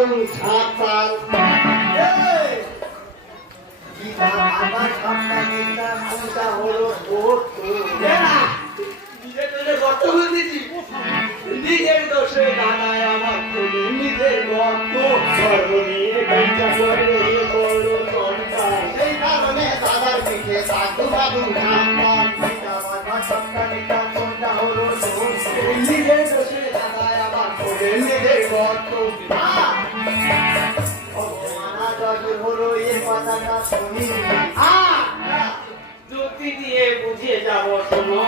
বাদুন সাঁতাল আমার সামনে নিতাম কোনটা হলো নিজের গর্ত বলতেছি নিজের দোষে দাদায় আমার খুলে নিজের গর্ত গর্ব নিয়ে বেঁচা করে বড় সন্তান সেই কারণে দাদার পিঠে সাধু বাদু সাঁতাল আমার সামনে নিতাম কোনটা হলো নিজের দোষে দাদায় আমার খুলে নিজের গর্ত হলো এই কথাটা শুনি যুক্তি দিয়ে বুঝিয়ে যাব শোনো